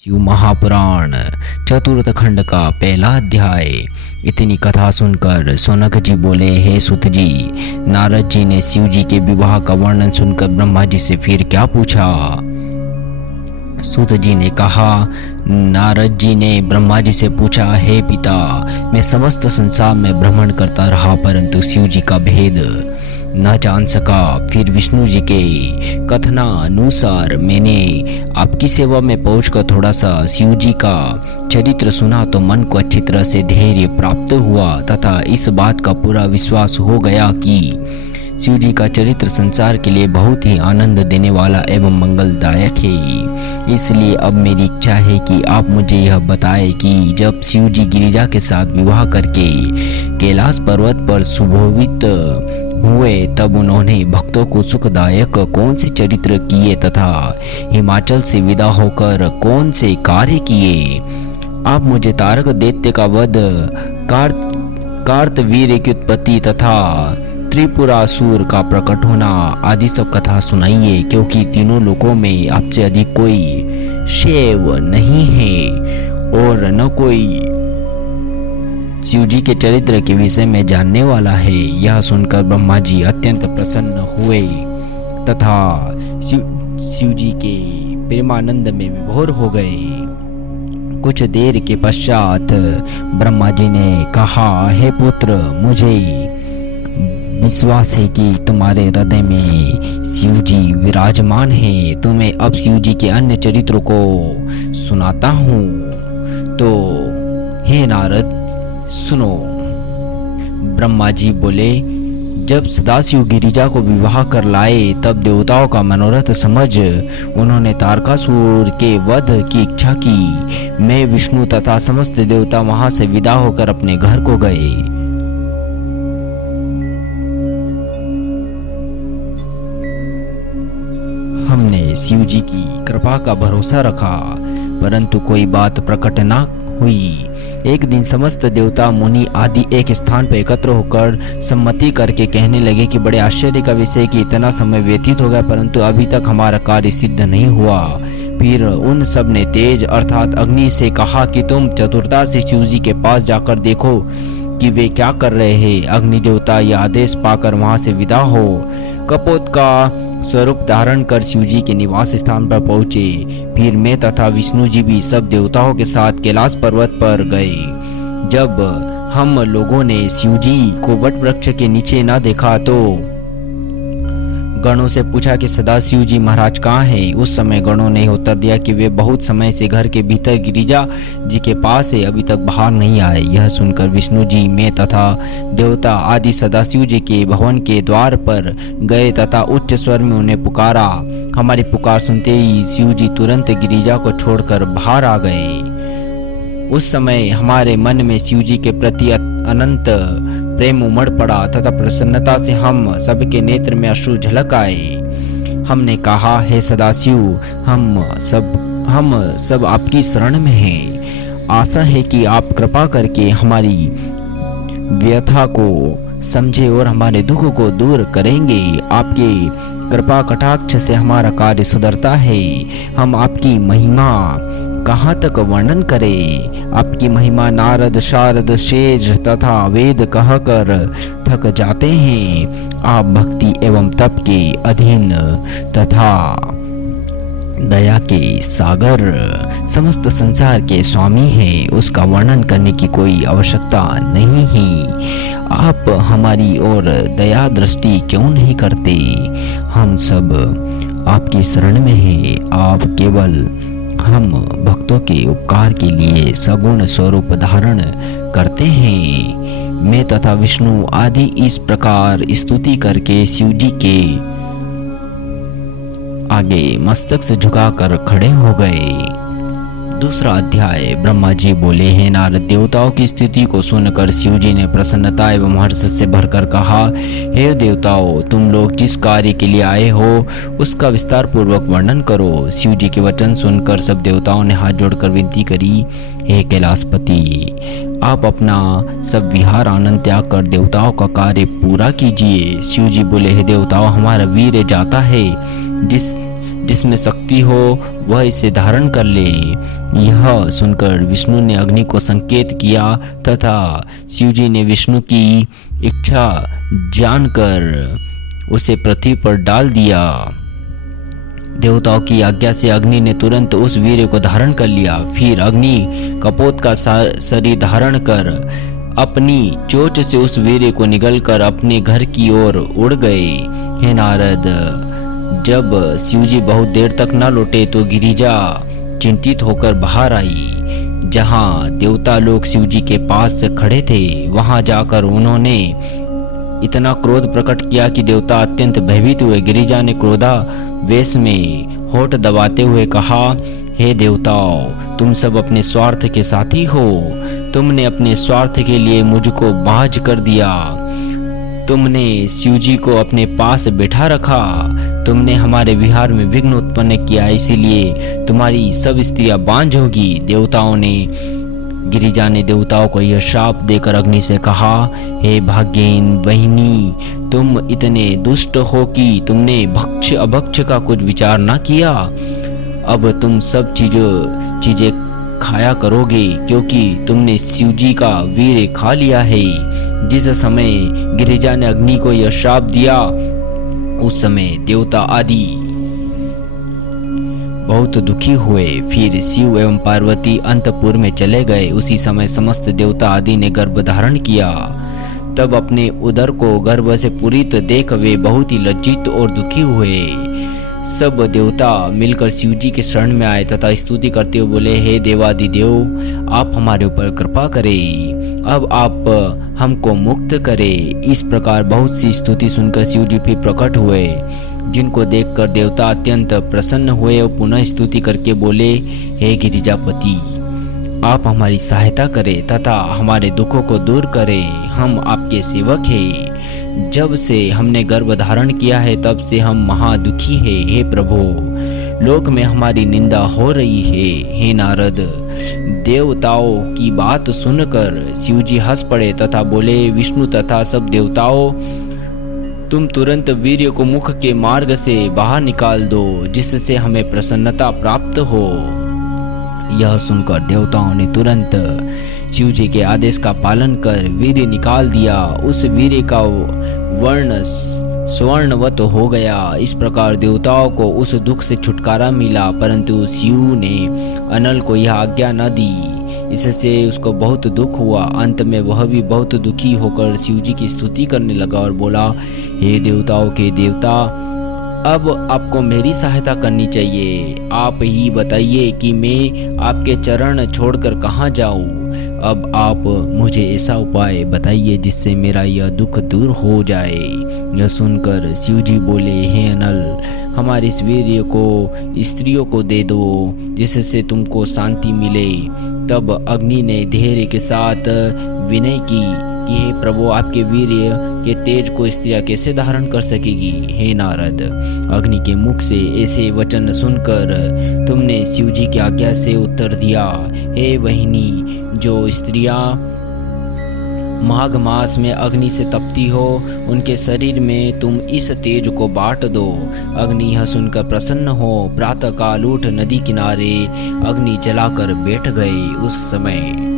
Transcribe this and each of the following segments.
शिव महापुराण चतुर्थ खंड का पहला अध्याय। इतनी कथा सुनकर सौनक जी बोले, हे सुत जी, नारद जी ने शिव जी के विवाह का वर्णन सुनकर ब्रह्मा जी से फिर क्या पूछा? सूत जी ने कहा, नारद जी ने ब्रह्मा जी से पूछा, हे पिता, मैं समस्त संसार में भ्रमण करता रहा परंतु शिव जी का भेद न जान सका। फिर विष्णु जी के कथनानुसार मैंने आपकी सेवा में पहुंचकर थोड़ा सा शिव जी का चरित्र सुना तो मन को अच्छी तरह से धैर्य प्राप्त हुआ तथा इस बात का पूरा विश्वास हो गया कि शिव जी का चरित्र संसार के लिए बहुत ही आनंद देने वाला एवं मंगलदायक है। इसलिए अब मेरी इच्छा है कि आप मुझे यह बताएं कि जब शिव जी गिरिजा के साथ विवाह करके कैलाश पर्वत पर सुशोभित हुए तब उन्होंने भक्तों को सुखदायक कौन से चरित्र किए तथा हिमाचल से विदा होकर कौन से कार्य किए। आप मुझे तारक दैत्य का वध, कार्तवीर्य की उत्पत्ति तथा त्रिपुरासुर का प्रकट होना आदि सब कथा सुनाइए, क्योंकि तीनों लोकों में आपसे अधिक कोई शैव नहीं है और न कोई शिव जी के चरित्र के विषय में जानने वाला है। यह सुनकर ब्रह्मा जी अत्यंत प्रसन्न हुए तथा शिव जी के प्रेमानंद में विभोर हो गए। कुछ देर के पश्चात ब्रह्मा जी ने कहा, हे पुत्र, मुझे विश्वास है कि तुम्हारे हृदय में शिव जी विराजमान है। तुम्हें अब शिव जी के अन्य चरित्रों को सुनाता हूँ। तो हे नारद, सुनो। ब्रह्मा जी बोले, जब सदाशिव गिरिजा को विवाह कर लाए तब देवताओं का मनोरथ समझ उन्होंने तारकासुर के वध की इच्छा की। मैं, विष्णु तथा समस्त देवता वहां से विदा होकर अपने घर को गए। हमने शिव जी की कृपा का भरोसा रखा परंतु कोई बात प्रकट न हुई। एक दिन समस्त देवता मुनि आदि एक स्थान पर एकत्र होकर सम्मति करके कहने लगे कि बड़े आश्चर्य का विषय कि इतना समय व्यतीत हो गया परंतु अभी तक हमारा कार्य सिद्ध नहीं हुआ। फिर उन सब ने तेज अर्थात अग्नि से कहा कि तुम चतुरता से शिव जी के पास जाकर देखो कि वे क्या कर रहे हैं। अग्नि देवता यह आदेश पाकर वहां से विदा हो कपोत का स्वरूप धारण कर शिव जी के निवास स्थान पर पहुंचे। फिर मैं तथा विष्णु जी भी सब देवताओं के साथ कैलाश पर्वत पर गए। जब हम लोगों ने शिव जी को वट वृक्ष के नीचे न देखा तो गणों से पूछा कि सदाशिव जी महाराज कहाँ हैं। उस समय गणों ने उत्तर दिया कि वे बहुत समय से घर के भीतर गिरिजा जी के पास है, अभी तक बाहर नहीं आए। यह सुनकर विष्णु जी, मैं तथा देवता आदि सदाशिव जी के भवन के द्वार पर गए तथा उच्च स्वर में उन्हें पुकारा। हमारी पुकार सुनते ही शिव जी तुरंत गिरिजा को छोड़कर बाहर आ गए। उस समय हमारे मन में शिव जी के प्रति अनंत प्रेम उमड़ पड़ा तथा प्रसन्नता से हम सबके नेत्र में अश्रु झलक आए। हमने कहा, हे सदाशिव, हम सब आपकी शरण में हैं। आशा है कि आप कृपा करके हमारी व्यथा को समझे और हमारे दुख को दूर करेंगे। आपके कृपा कटाक्ष से हमारा कार्य सुधरता है। हम आपकी महिमा कहाँ तक वर्णन करें। आपकी महिमा नारद, शारद, शेष तथा वेद कहकर थक जाते हैं। आप भक्ति एवं तप के अधीन तथा दया के सागर समस्त संसार के स्वामी हैं। उसका वर्णन करने की कोई आवश्यकता नहीं है। आप हमारी ओर दया दृष्टि क्यों नहीं करते? हम सब आपकी शरण में हैं। आप केवल हम भक्तों के उपकार के लिए सगुण स्वरूप धारण करते हैं। मैं तथा विष्णु आदि इस प्रकार स्तुति करके शिव जी के आगे मस्तक से झुकाकर खड़े हो गए। दूसरा अध्याय। ब्रह्मा जी बोले, हे नारद, देवताओं की स्थिति को सुनकर शिव जी ने प्रसन्नता एवं हर्ष से भरकर कहा, हे देवताओं, तुम लोग जिस कार्य के लिए आए हो उसका विस्तार पूर्वक वर्णन करो। शिव जी के वचन सुनकर सब देवताओं ने हाथ जोड़कर विनती करी, हे कैलाशपति, आप अपना सब विहार आनंद त्याग कर देवताओं का कार्य पूरा कीजिए। शिव जी बोले, हे देवताओं, हमारा वीर जाता है जिसमें शक्ति हो वह इसे धारण कर ले। यह सुनकर विष्णु ने अग्नि को संकेत किया तथा शिवजी ने विष्णु की इच्छा जानकर उसे पृथ्वी पर डाल दिया। देवताओं की आज्ञा से अग्नि ने तुरंत उस वीर्य को धारण कर लिया। फिर अग्नि कपोत का शरीर धारण कर अपनी चोंच से उस वीर्य को निगलकर अपने घर की ओर उड़ गए। हे नारद, जब शिवजी बहुत देर तक न लौटे तो गिरिजा चिंतित होकर बाहर आई। जहां देवता लोग शिवजी के पास खड़े थे वहां जाकर उन्होंने इतना क्रोध प्रकट किया कि देवता अत्यंत भयभीत हुए। गिरिजा ने क्रोधावेश में होठ दबाते हुए कहा, हे देवताओं, तुम सब अपने स्वार्थ के साथी हो। तुमने अपने स्वार्थ के लिए मुझको बाज कर दिया। तुमने शिवजी को अपने पास बैठा रखा। तुमने हमारे विहार में विघ्न उत्पन्न किया, इसीलिए तुम्हारी सब स्त्रियां बांझ होगी। गिरिजा ने देवताओं को यह श्राप देकर अग्नि से कहा, हे भाग्यहीन बहिनी, तुम इतने दुष्ट हो कि तुमने भक्ष अभक्ष का कुछ विचार ना किया। अब तुम सब चीजें खाया करोगे, क्योंकि तुमने शिवजी का वीर्य खा लिया है। जिस समय गिरिजा ने अग्नि को यह श्राप दिया उस समय देवता आदि बहुत दुखी हुए। फिर शिव एवं पार्वती अंतपुर में चले गए। उसी समय समस्त देवता आदि ने गर्भ धारण किया। तब अपने उदर को गर्भ से पूरित देख वे बहुत ही लज्जित और दुखी हुए। सब देवता मिलकर शिवजी के शरण में आए तथा स्तुति करते हुए बोले, हे देवादिदेव, आप हमारे ऊपर कृपा करें, अब आप हमको मुक्त करें। इस प्रकार बहुत सी स्तुति सुनकर शिवजी फिर प्रकट हुए, जिनको देखकर देवता अत्यंत प्रसन्न हुए और पुनः स्तुति करके बोले, हे गिरिजापति, आप हमारी सहायता करें तथा हमारे दुखों को दूर करें। हम आपके सेवक हैं। जब से हमने गर्भ धारण किया है तब से हम महादुखी हैं। हे प्रभु, लोक में हमारी निंदा हो रही है। हे नारद, देवताओं की बात सुनकर शिवजी हंस पड़े तथा बोले, विष्णु तथा सब देवताओं, तुम तुरंत वीर्य को मुख के मार्ग से बाहर निकाल दो, जिससे हमें प्रसन्नता प्राप्त हो। यह सुनकर देवताओं ने तुरंत शिवजी के आदेश का पालन कर वीर्य निकाल दिया। उस वीर्य का वर्ण स्वर्णवत हो गया। इस प्रकार देवताओं को उस दुख से छुटकारा मिला, परंतु शिव ने अनल को यह आज्ञा न दी। इससे उसको बहुत दुख हुआ। अंत में वह भी बहुत दुखी होकर शिवजी की स्तुति करने लगा और बोला, हे देवताओं के देवता, अब आपको मेरी सहायता करनी चाहिए। आप ही बताइए कि मैं आपके चरण छोड़कर कहाँ जाऊँ। अब आप मुझे ऐसा उपाय बताइए जिससे मेरा यह दुख दूर हो जाए। यह सुनकर शिवजी बोले, हे अनल, हमारे इस वीर्य को स्त्रियों को दे दो, जिससे तुमको शांति मिले। तब अग्नि ने धैर्य के साथ विनय की कि हे प्रभु, आपके वीर्य के तेज को स्त्रियां कैसे धारण कर सकेगी। हे नारद, अग्नि के मुख से ऐसे वचन सुनकर तुमने शिवजी की आज्ञा से उत्तर दिया, हे वहिनी, जो स्त्रियां माघ मास में अग्नि से तपती हो, उनके शरीर में तुम इस तेज को बांट दो। अग्नि यह सुनकर प्रसन्न हो प्रातः काल उठ नदी किनारे अग्नि जलाकर बैठ गए। उस समय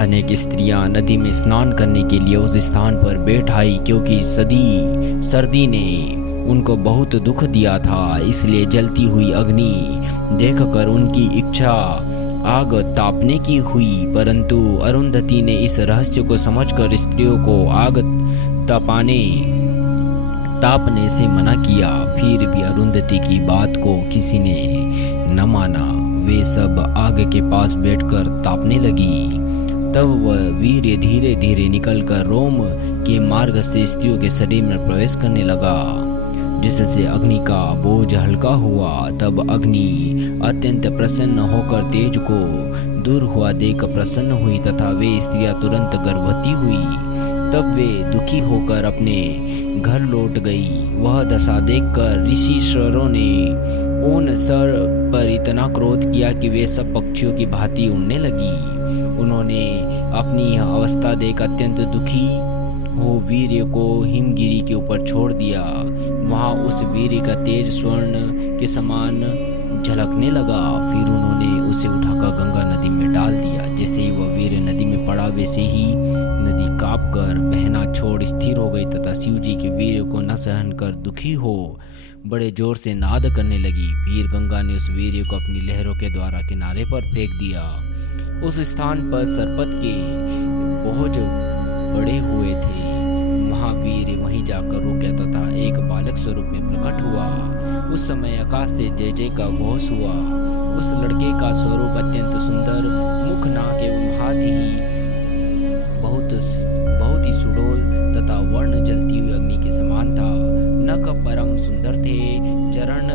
अनेक स्त्रियां नदी में स्नान करने के लिए उस स्थान पर बैठ आई, क्योंकि सर्दी ने उनको बहुत दुख दिया था। इसलिए जलती हुई अग्नि देखकर उनकी इच्छा आग तापने की हुई, परंतु अरुंधति ने इस रहस्य को समझकर स्त्रियों को आग तापने से मना किया। फिर भी अरुंधति की बात को किसी ने न माना। वे सब आग के पास बैठकर तापने लगी। तब वह वीर्य धीरे धीरे निकलकर रोम के मार्ग से स्त्रियों के शरीर में प्रवेश करने लगा, जिससे अग्नि का बोझ हल्का हुआ। तब अग्नि अत्यंत प्रसन्न होकर तेज को दूर हुआ देख प्रसन्न हुई तथा वे स्त्रियां तुरंत गर्भवती हुई। तब वे दुखी होकर अपने घर लौट गई। वह दशा देखकर ऋषिश्वरों ने उन सर पर इतना क्रोध किया कि वे सब पक्षियों की भांति उड़ने लगी। उन्होंने अपनी यह अवस्था देख अत्यंत दुखी हो वीर्य को हिमगिरी के ऊपर छोड़ दिया। वहाँ उस वीर का तेज स्वर्ण के समान झलकने लगा। फिर उन्होंने उसे उठाकर गंगा नदी में डाल दिया। जैसे ही वह वीर नदी में पड़ा वैसे ही नदी काँप कर बहना छोड़ स्थिर हो गई तथा शिव जी के वीर को न सहन कर दुखी हो बड़े जोर से नाद करने लगी। फिर गंगा ने उस वीर को अपनी लहरों के द्वारा किनारे पर फेंक दिया। उस स्थान पर सरपत के बोझ बड़े हुए थे। महावीर वहीं जाकर रुका तथा एक बालक स्वरूप में प्रकट हुआ। उस समय आकाश से जय जय का घोष हुआ। उस लड़के का स्वरूप अत्यंत सुंदर, मुख नाक एवं हाथ ही बहुत ही सुडौल तथा वर्ण जलती हुई अग्नि के समान था। नख परम सुंदर थे, चरण